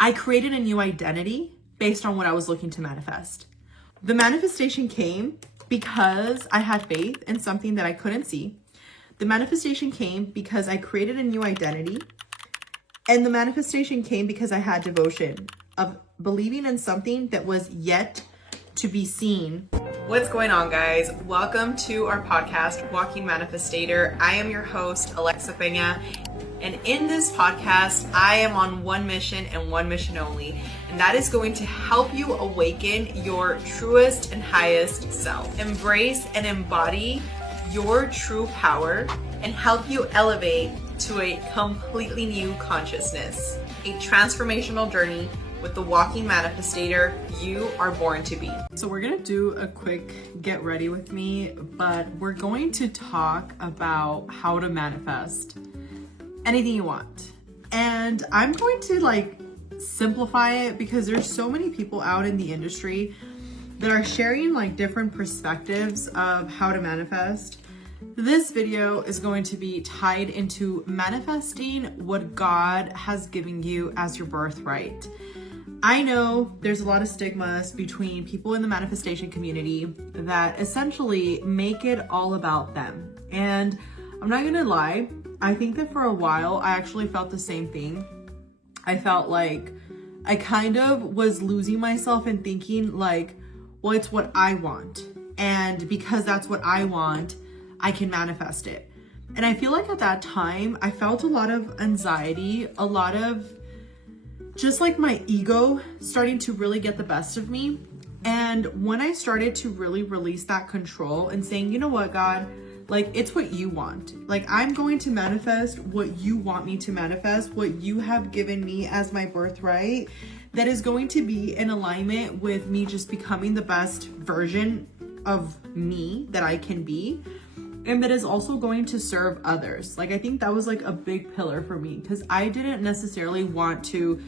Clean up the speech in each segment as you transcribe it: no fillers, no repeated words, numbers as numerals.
I created a new identity based on what I was looking to manifest. The manifestation came because I had faith in something that I couldn't see. The manifestation came because I created a new identity. And the manifestation came because I had devotion of believing in something that was yet to be seen. What's going on, guys? Welcome to our podcast, Walking Manifestator. I am your host, Pena. And in this podcast, I am on one mission and one mission only, and that is going to help you awaken your truest and highest self. Embrace and embody your true power and help you elevate to a completely new consciousness. A transformational journey with the Walking Manifestator you are born to be. So we're gonna do a quick get ready with me, but we're going to talk about how to manifest anything you want. And I'm going to simplify it because there's so many people out in the industry that are sharing different perspectives of how to manifest. This video is going to be tied into manifesting what God has given you as your birthright. I know there's a lot of stigmas between people in the manifestation community that essentially make it all about them. And I'm not gonna lie, I think that for a while, I actually felt the same thing. I felt like I kind of was losing myself and thinking well, it's what I want. And because that's what I want, I can manifest it. And I feel like at that time, I felt a lot of anxiety, a lot of just my ego starting to really get the best of me. And when I started to really release that control and saying, you know what, God, it's what you want. I'm going to manifest what you want me to manifest, what you have given me as my birthright, that is going to be in alignment with me just becoming the best version of me that I can be. And that is also going to serve others. I think that was a big pillar for me because I didn't necessarily want to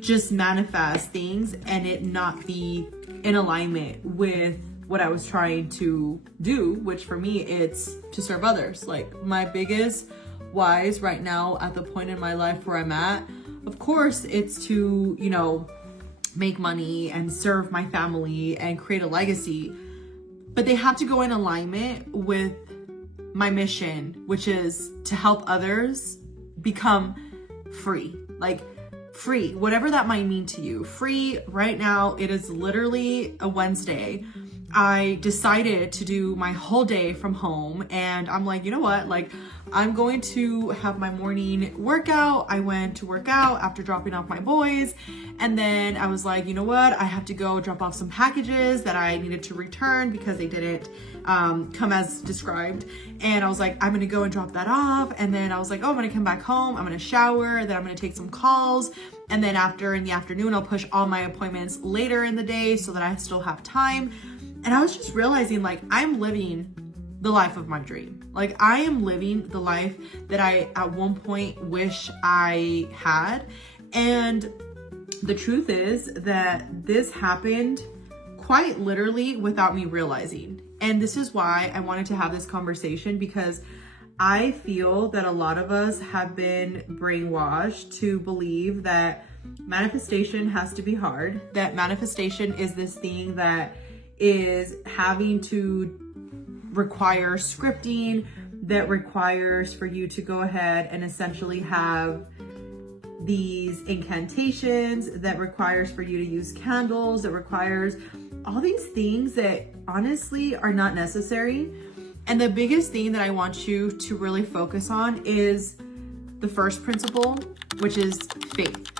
just manifest things and it not be in alignment with what I was trying to do, which for me, it's to serve others. My biggest whys right now at the point in my life where I'm at, of course, it's to, make money and serve my family and create a legacy, but they have to go in alignment with my mission, which is to help others become free. Free, whatever that might mean to you. Free right now, it is literally a Wednesday. I decided to do my whole day from home and I'm you know what? I'm going to have my morning workout. I went to work out after dropping off my boys. And then I was you know what? I have to go drop off some packages that I needed to return because they didn't come as described. And I was I'm going to go and drop that off. And then I was oh, I'm going to come back home. I'm going to shower. Then I'm going to take some calls. And then in the afternoon, I'll push all my appointments later in the day so that I still have time. And I was just realizing I'm living the life of my dream. I am living the life that I at one point wish I had. And the truth is that this happened quite literally without me realizing. And this is why I wanted to have this conversation, because I feel that a lot of us have been brainwashed to believe that manifestation has to be hard, that manifestation is this thing that is having to require scripting, that requires for you to go ahead and essentially have these incantations, that requires for you to use candles, that requires all these things that honestly are not necessary. And the biggest thing that I want you to really focus on is the first principle, which is faith.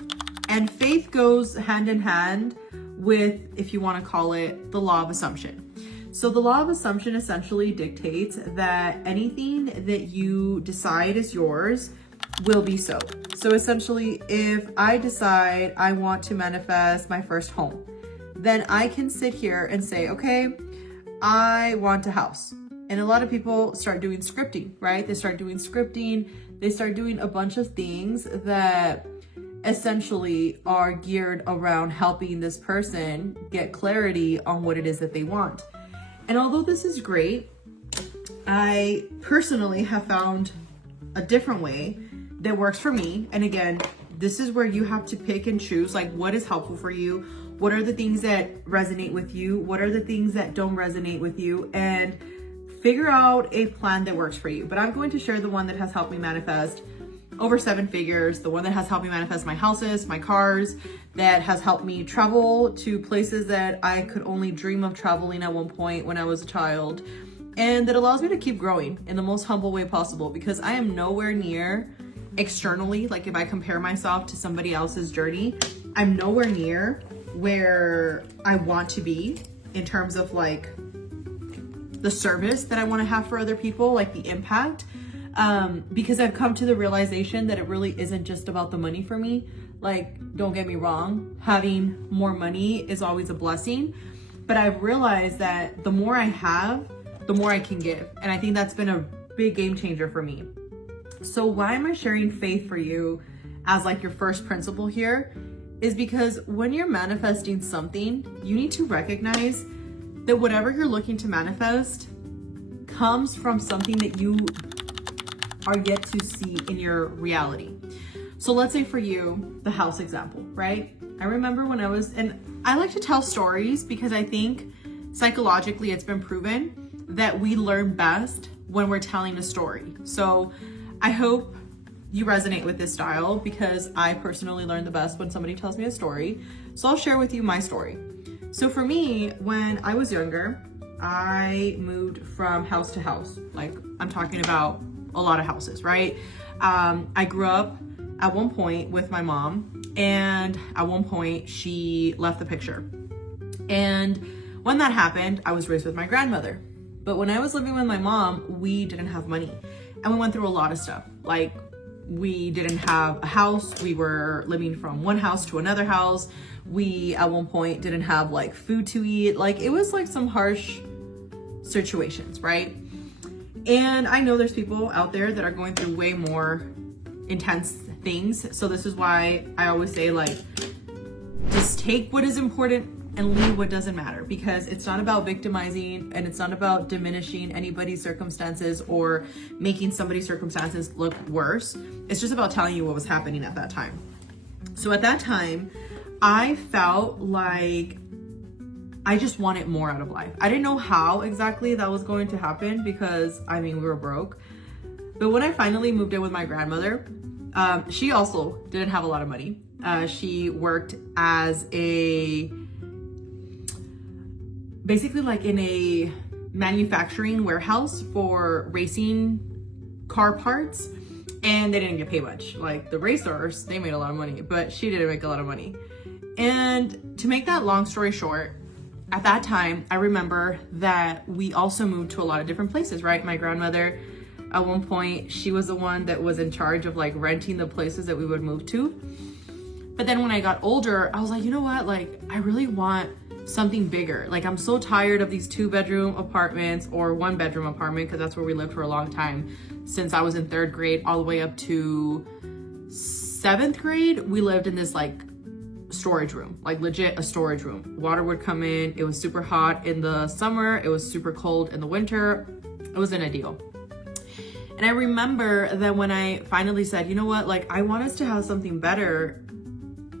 And faith goes hand in hand with, if you want to call it, the law of assumption. So the law of assumption essentially dictates that anything that you decide is yours will be so. So essentially, if I decide I want to manifest my first home, then I can sit here and say, okay, I want a house. And a lot of people start doing scripting, right? They start doing scripting. They start doing a bunch of things that essentially are geared around helping this person get clarity on what it is that they want. And although this is great, I personally have found a different way that works for me. And again, this is where you have to pick and choose like what is helpful for you, what are the things that resonate with you, what are the things that don't resonate with you, and figure out a plan that works for you. But I'm going to share the one that has helped me manifest over 7 figures, the one that has helped me manifest my houses, my cars, that has helped me travel to places that I could only dream of traveling at one point when I was a child, and that allows me to keep growing in the most humble way possible, because I am nowhere near externally, like if I compare myself to somebody else's journey, I'm nowhere near where I want to be in terms of like the service that I want to have for other people, like the impact. Because I've come to the realization that it really isn't just about the money for me. Like, don't get me wrong, having more money is always a blessing, but I've realized that the more I have, the more I can give. And I think that's been a big game changer for me. So why am I sharing faith for you as like your first principle here? Is because when you're manifesting something, you need to recognize that whatever you're looking to manifest comes from something that you are yet to see in your reality. So let's say for you, the house example, right? I remember when and I like to tell stories because I think psychologically it's been proven that we learn best when we're telling a story. So I hope you resonate with this style, because I personally learn the best when somebody tells me a story. So I'll share with you my story. So for me, when I was younger, I moved from house to house. Like, I'm talking about a lot of houses, right? I grew up at one point with my mom, and at one point she left the picture. And when that happened, I was raised with my grandmother. But when I was living with my mom, we didn't have money. And we went through a lot of stuff. Like, we didn't have a house. We were living from one house to another house. We, at one point, didn't have like food to eat. Like, it was like some harsh situations, right? And I know there's people out there that are going through way more intense things. So this is why I always say, like, just take what is important and leave what doesn't matter, because it's not about victimizing and it's not about diminishing anybody's circumstances or making somebody's circumstances look worse. It's just about telling you what was happening at that time. So at that time, I felt like I just wanted more out of life. I didn't know how exactly that was going to happen because, I mean, we were broke. But when I finally moved in with my grandmother, she also didn't have a lot of money. She worked as basically like in a manufacturing warehouse for racing car parts, and they didn't get paid much. Like, the racers, they made a lot of money, but she didn't make a lot of money. And to make that long story short, at that time, I remember that we also moved to a lot of different places, right? My grandmother, at one point, she was the one that was in charge of like renting the places that we would move to. But then when I got older, I was like, you know what? Like, I really want something bigger. Like, I'm so tired of these 2-bedroom apartments or 1-bedroom apartment, because that's where we lived for a long time. Since I was in 3rd grade all the way up to 7th grade, we lived in this like storage room, like legit a storage room. Water would come in. It was super hot in the summer. It was super cold in the winter. It wasn't ideal. And I remember that when I finally said, you know what, like, I want us to have something better,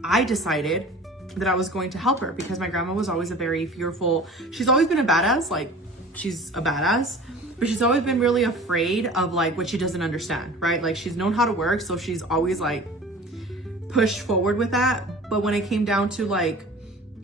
I decided that I was going to help her, because my grandma was always a very fearful, she's always been a badass, like, she's a badass, but she's always been really afraid of like what she doesn't understand, right? Like, she's known how to work, so she's always like pushed forward with that. But when it came down to like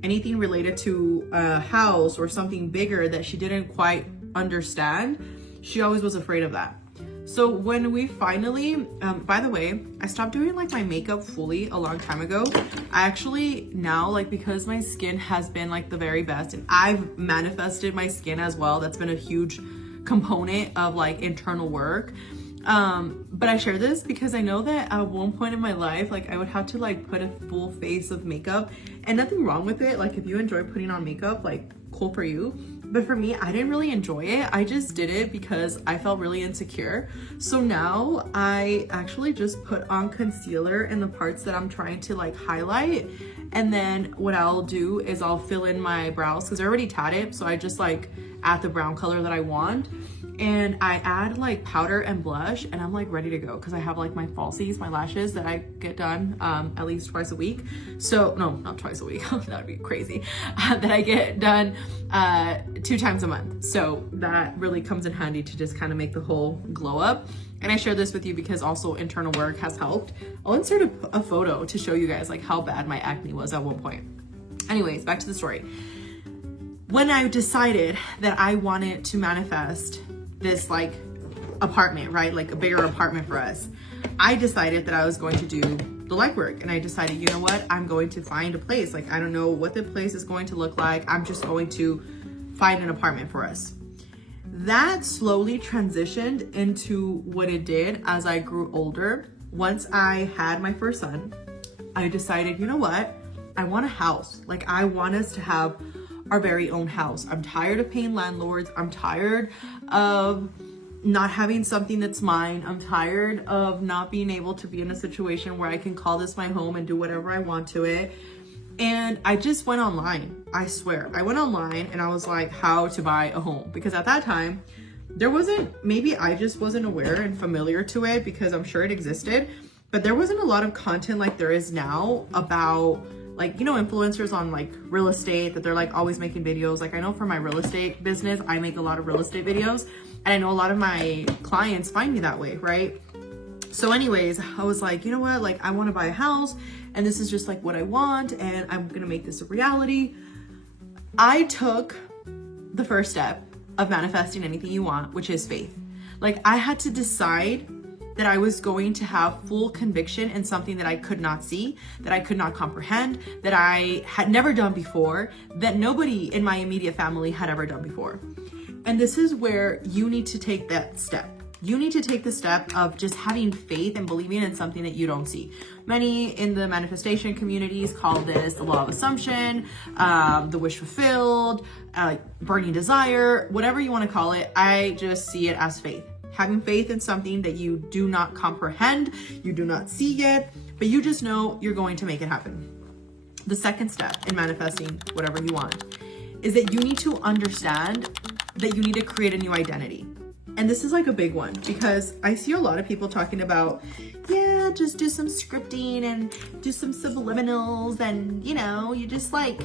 anything related to a house or something bigger that she didn't quite understand, she always was afraid of that. So when we finally, by the way, I stopped doing like my makeup fully a long time ago. I actually now, like, because my skin has been like the very best, and I've manifested my skin as well. That's been a huge component of like internal work. But I share this because I know that at one point in my life, like, I would have to like put a full face of makeup, and nothing wrong with it. Like, if you enjoy putting on makeup, like, cool for you. But for me, I didn't really enjoy it. I just did it because I felt really insecure. So now I actually just put on concealer in the parts that I'm trying to like highlight. And then what I'll do is I'll fill in my brows because they're already tatted. So I just like add the brown color that I want. and I add like powder and blush, and I'm like ready to go because I have like my falsies, my lashes that I get done at least twice a week. So no, not twice a week, that would be crazy. That I get done 2 times a month. So that really comes in handy to just kind of make the whole glow up. And I share this with you because also internal work has helped. I'll insert a photo to show you guys like how bad my acne was at one point. Anyways, back to the story. When I decided that I wanted to manifest this like apartment, right? Like a bigger apartment for us, I decided that I was going to do the legwork, and I decided, you know what? I'm going to find a place. Like, I don't know what the place is going to look like. I'm just going to find an apartment for us. That slowly transitioned into what it did as I grew older. Once I had my first son, I decided, you know what? I want a house. Like, I want us to have our very own house. I'm tired of paying landlords. I'm tired of not having something that's mine. I'm tired of not being able to be in a situation where I can call this my home and do whatever I want to it. And I just went online. I swear, I went online and I was like, how to buy a home. Because at that time, there wasn't, maybe I just wasn't aware and familiar to it because I'm sure it existed, but there wasn't a lot of content like there is now about, like, you know, influencers on like real estate, that they're like always making videos. Like, I know for my real estate business, I make a lot of real estate videos, and I know a lot of my clients find me that way, right? So anyways, I was like, you know what? Like, I want to buy a house, and this is just like what I want, and I'm going to make this a reality. I took the first step of manifesting anything you want, which is faith. Like, I had to decide that I was going to have full conviction in something that I could not see, that I could not comprehend, that I had never done before, that nobody in my immediate family had ever done before. And this is where you need to take that step. You need to take the step of just having faith and believing in something that you don't see. Many in the manifestation communities call this the law of assumption, the wish fulfilled, burning desire, whatever you want to call it. I just see it as faith. Having faith in something that you do not comprehend, you do not see yet, but you just know you're going to make it happen. The second step in manifesting whatever you want is that you need to understand that you need to create a new identity. And this is like a big one because I see a lot of people talking about, yeah, just do some scripting and do some subliminals, and you know, you just like,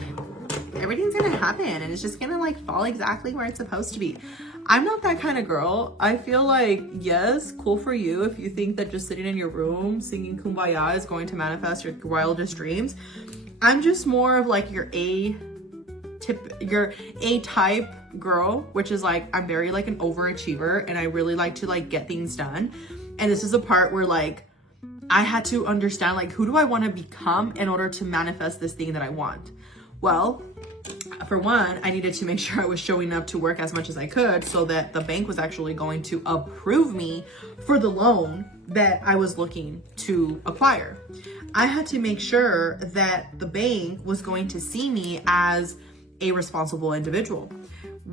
everything's gonna happen and it's just gonna like fall exactly where it's supposed to be. I'm not that kind of girl. I feel like, yes, cool for you if you think that just sitting in your room singing kumbaya is going to manifest your wildest dreams. I'm just more of like your A-type girl, which is like, I'm very like an overachiever and I really like to like get things done. And this is a part where like, I had to understand like, who do I want to become in order to manifest this thing that I want? Well, for one, I needed to make sure I was showing up to work as much as I could so that the bank was actually going to approve me for the loan that I was looking to acquire. I had to make sure that the bank was going to see me as a responsible individual.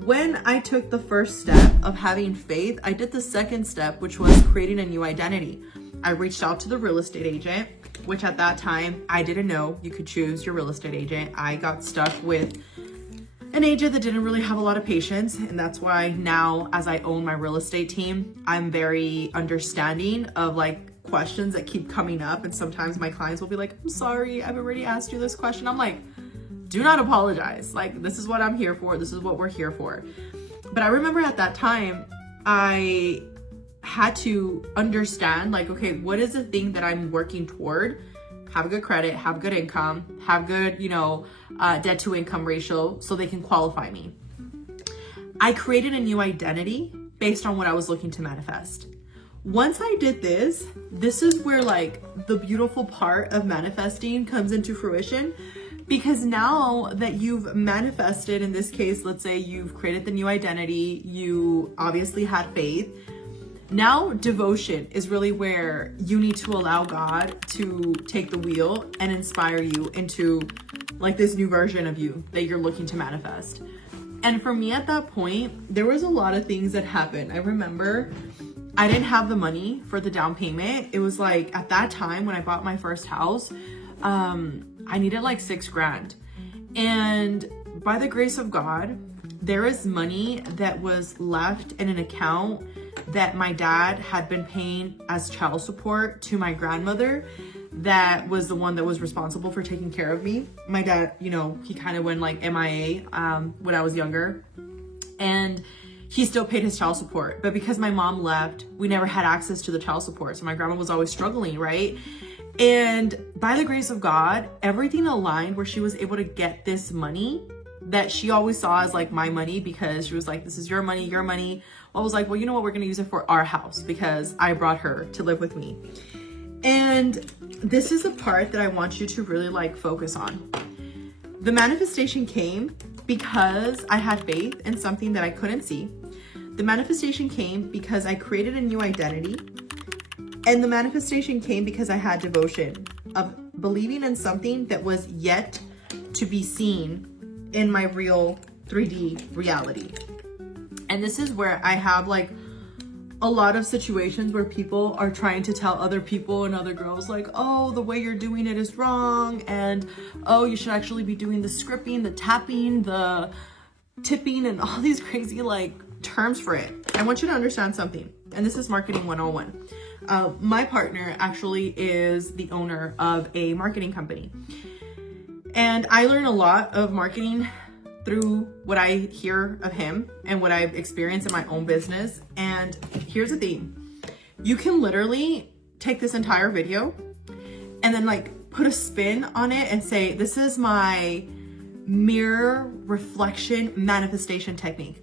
When I took the first step of having faith, I did the second step, which was creating a new identity. I reached out to the real estate agent, which at that time, I didn't know you could choose your real estate agent. I got stuck with an agent that didn't really have a lot of patience. And that's why now, as I own my real estate team, I'm very understanding of like questions that keep coming up. And sometimes my clients will be like, I'm sorry, I've already asked you this question. I'm like, do not apologize. Like, this is what I'm here for. This is what we're here for. But I remember at that time, I had to understand like, okay, what is the thing that I'm working toward? Have a good credit, have good income, have good, you know, debt to income ratio so they can qualify me. I created a new identity based on what I was looking to manifest. Once I did this, this is where like the beautiful part of manifesting comes into fruition. Because now that you've manifested, in this case, let's say you've created the new identity, you obviously had faith. Now devotion is really where you need to allow God to take the wheel and inspire you into like this new version of you that you're looking to manifest. And for me at that point, there was a lot of things that happened. I remember I didn't have the money for the down payment. It was like at that time when I bought my first house, I needed like $6,000. And by the grace of God, there is money that was left in an account that my dad had been paying as child support to my grandmother. That was the one that was responsible for taking care of me. My dad, you know, he kind of went like MIA when I was younger, and he still paid his child support. But because my mom left, we never had access to the child support. So my grandma was always struggling, right? And by the grace of God, everything aligned where she was able to get this money that she always saw as like my money, because she was like, this is your money, your money. I was like, well, you know what? We're going to use it for our house because I brought her to live with me. And this is the part that I want you to really like focus on. The manifestation came because I had faith in something that I couldn't see. The manifestation came because I created a new identity. And the manifestation came because I had devotion of believing in something that was yet to be seen in my real 3D reality. And this is where I have like a lot of situations where people are trying to tell other people and other girls like, oh, the way you're doing it is wrong. And oh, you should actually be doing the scripting, the tapping, the tipping, and all these crazy like terms for it. I want you to understand something. And this is marketing 101. My partner actually is the owner of a marketing company. And I learn a lot of marketing through what I hear of him and what I've experienced in my own business. And here's the thing. You can literally take this entire video and then like put a spin on it and say, this is my mirror reflection manifestation technique.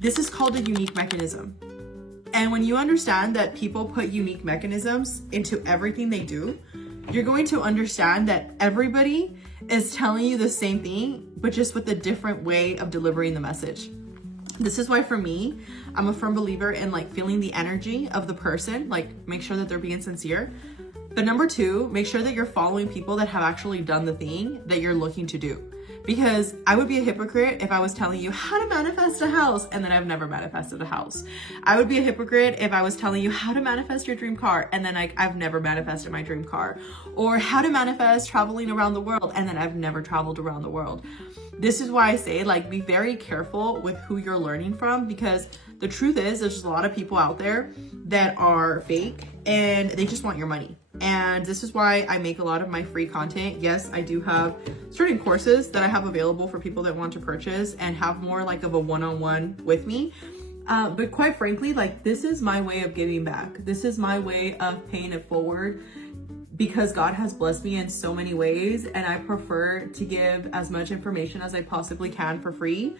This is called a unique mechanism. And when you understand that people put unique mechanisms into everything they do, you're going to understand that everybody is telling you the same thing, but just with a different way of delivering the message. This is why for me, I'm a firm believer in like feeling the energy of the person, like make sure that they're being sincere. But number two, make sure that you're following people that have actually done the thing that you're looking to do. Because I would be a hypocrite if I was telling you how to manifest a house and then I've never manifested a house. I would be a hypocrite if I was telling you how to manifest your dream car and then I've never manifested my dream car. Or how to manifest traveling around the world and then I've never traveled around the world. This is why I say like be very careful with who you're learning from, because the truth is there's just a lot of people out there that are fake and they just want your money. And this is why I make a lot of my free content. Yes, I do have certain courses that I have available for people that want to purchase and have more like of a one-on-one with me. But quite frankly, like this is my way of giving back. This is my way of paying it forward, because God has blessed me in so many ways and I prefer to give as much information as I possibly can for free.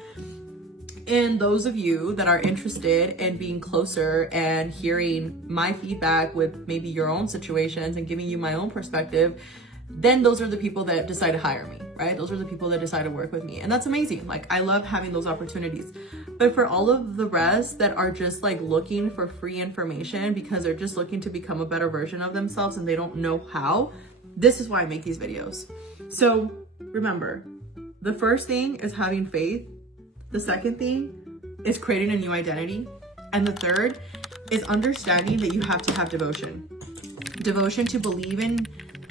And those of you that are interested in being closer and hearing my feedback with maybe your own situations and giving you my own perspective, then those are the people that decide to hire me, right? Those are the people that decide to work with me. And that's amazing. Like I love having those opportunities. But for all of the rest that are just like looking for free information because they're just looking to become a better version of themselves and they don't know how, this is why I make these videos. So remember, the first thing is having faith. The second thing is creating a new identity. And the third is understanding that you have to have devotion. Devotion to believe in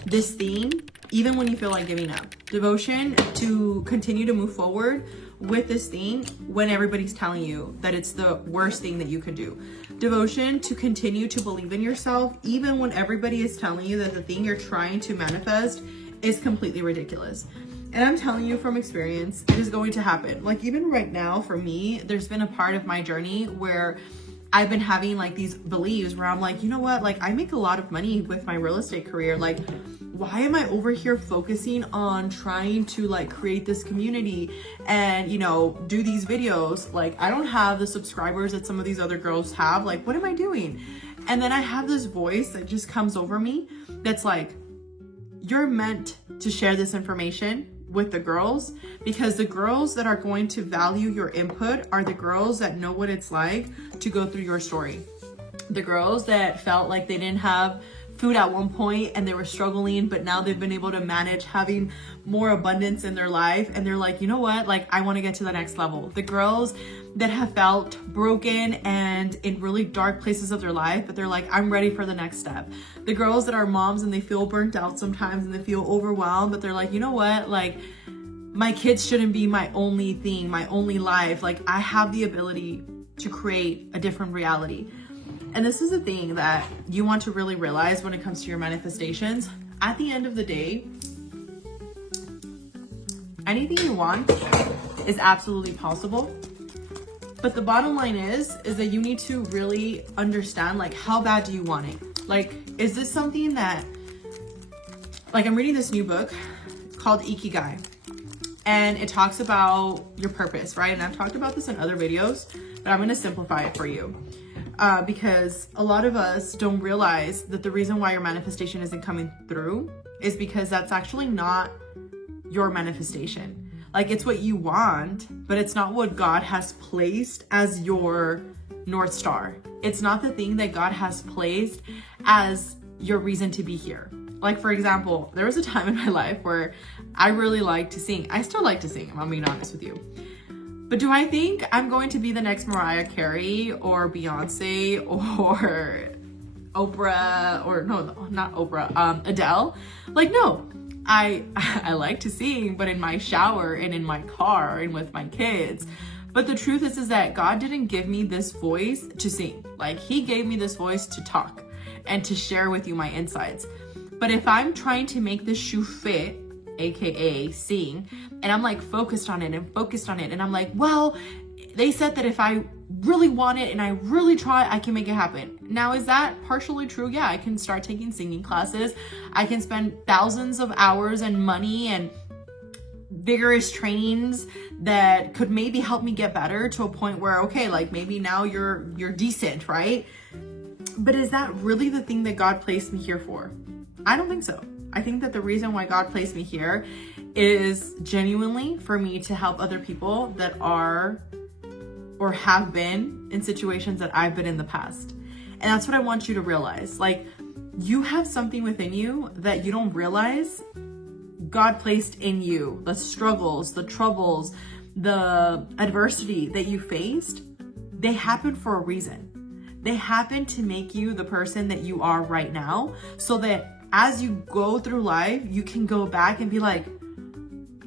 this thing, even when you feel like giving up. Devotion to continue to move forward with this thing when everybody's telling you that it's the worst thing that you can do. Devotion to continue to believe in yourself, even when everybody is telling you that the thing you're trying to manifest is completely ridiculous. And I'm telling you from experience, it is going to happen. Like even right now for me, there's been a part of my journey where I've been having like these beliefs where I'm like, you know what? Like I make a lot of money with my real estate career. Like, why am I over here focusing on trying to like create this community and, you know, do these videos? Like I don't have the subscribers that some of these other girls have. Like, what am I doing? And then I have this voice that just comes over me that's like, you're meant to share this information with the girls, because the girls that are going to value your input are the girls that know what it's like to go through your story. The girls that felt like they didn't have food at one point and they were struggling, but now they've been able to manage having more abundance in their life. And they're like, you know what? Like, I want to get to the next level. The girls that have felt broken and in really dark places of their life, but they're like, I'm ready for the next step. The girls that are moms and they feel burnt out sometimes and they feel overwhelmed, but they're like, you know what? Like, my kids shouldn't be my only thing, my only life. Like, I have the ability to create a different reality. And this is the thing that you want to really realize when it comes to your manifestations. At the end of the day, anything you want is absolutely possible. But the bottom line is that you need to really understand, like, how bad do you want it? Like, is this something that, like, I'm reading this new book called Ikigai, and it talks about your purpose, right? And I've talked about this in other videos, but I'm going to simplify it for you. Because a lot of us don't realize that the reason why your manifestation isn't coming through is because that's actually not your manifestation. Like, it's what you want, but it's not what God has placed as your North Star. It's not the thing that God has placed as your reason to be here. Like, for example, there was a time in my life where I really liked to sing. I still like to sing, I'm being honest with you. But do I think I'm going to be the next Mariah Carey or Beyonce or Oprah, or no, not Oprah, Adele? Like, no. I like to sing, but in my shower and in my car and with my kids. But the truth is that God didn't give me this voice to sing. Like, he gave me this voice to talk and to share with you my insights. But if I'm trying to make this shoe fit, AKA sing, and I'm like focused on it, and I'm like, well, they said that if I really want it and I really try, I can make it happen. Now, is that partially true? Yeah, I can start taking singing classes. I can spend thousands of hours and money and vigorous trainings that could maybe help me get better to a point where, okay, like, maybe now you're decent, right? But is that really the thing that God placed me here for? I don't think so. I think that the reason why God placed me here is genuinely for me to help other people that are or have been in situations that I've been in the past. And that's what I want you to realize. Like, you have something within you that you don't realize God placed in you. The struggles, the troubles, the adversity that you faced, they happen for a reason. They happen to make you the person that you are right now, so that as you go through life, you can go back and be like,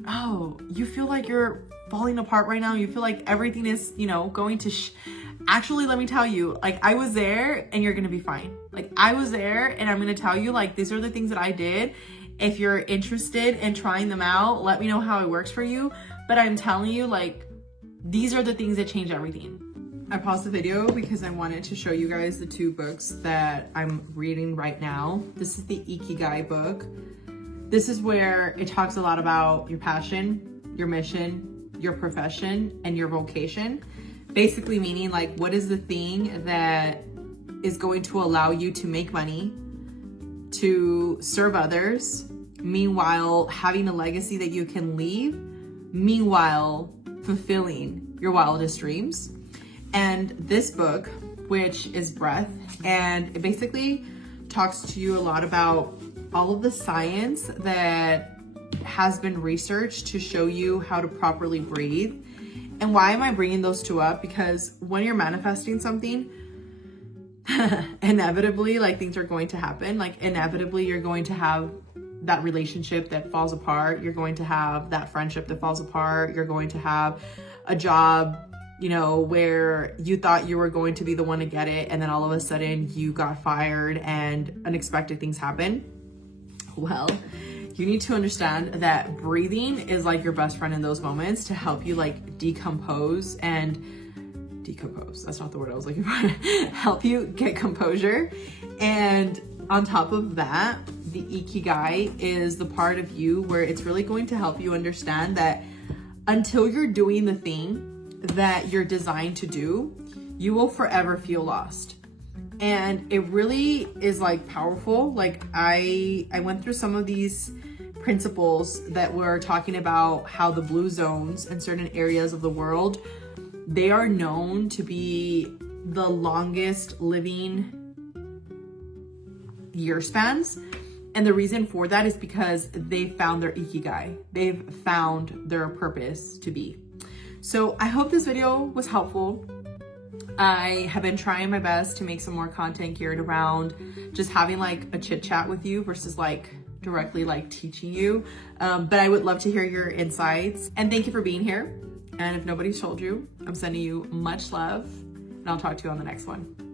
oh, you feel like you're falling apart right now. You feel like everything is, going to actually, let me tell you, like, I was there and you're going to be fine. Like, I was there and I'm going to tell you, like, these are the things that I did. If you're interested in trying them out, let me know how it works for you. But I'm telling you, like, these are the things that change everything. I paused the video because I wanted to show you guys the two books that I'm reading right now. This is the Ikigai book. This is where it talks a lot about your passion, your mission, your profession, and your vocation. Basically meaning, like, what is the thing that is going to allow you to make money, to serve others, meanwhile having a legacy that you can leave, meanwhile fulfilling your wildest dreams. And this book, which is Breath, and it basically talks to you a lot about all of the science that has been researched to show you how to properly breathe. And why am I bringing those two up? Because when you're manifesting something, inevitably, like, things are going to happen. Like, inevitably, you're going to have that relationship that falls apart. You're going to have that friendship that falls apart. You're going to have a job, where you thought you were going to be the one to get it, and then all of a sudden you got fired and unexpected things happen. Well, you need to understand that breathing is like your best friend in those moments to help you, like, decompose. That's not the word I was looking for. Help you get composure. And on top of that, the Ikigai is the part of you where it's really going to help you understand that until you're doing the thing that you're designed to do, you will forever feel lost. And it really is, like, powerful. Like, I went through some of these principles that were talking about how the blue zones in certain areas of the world, they are known to be the longest living year spans. And the reason for that is because they found their Ikigai. They've found their purpose to be. So I hope this video was helpful. I have been trying my best to make some more content geared around just having, like, a chit chat with you versus, like, directly like teaching you, but I would love to hear your insights. And thank you for being here. And if nobody's told you, I'm sending you much love, and I'll talk to you on the next one.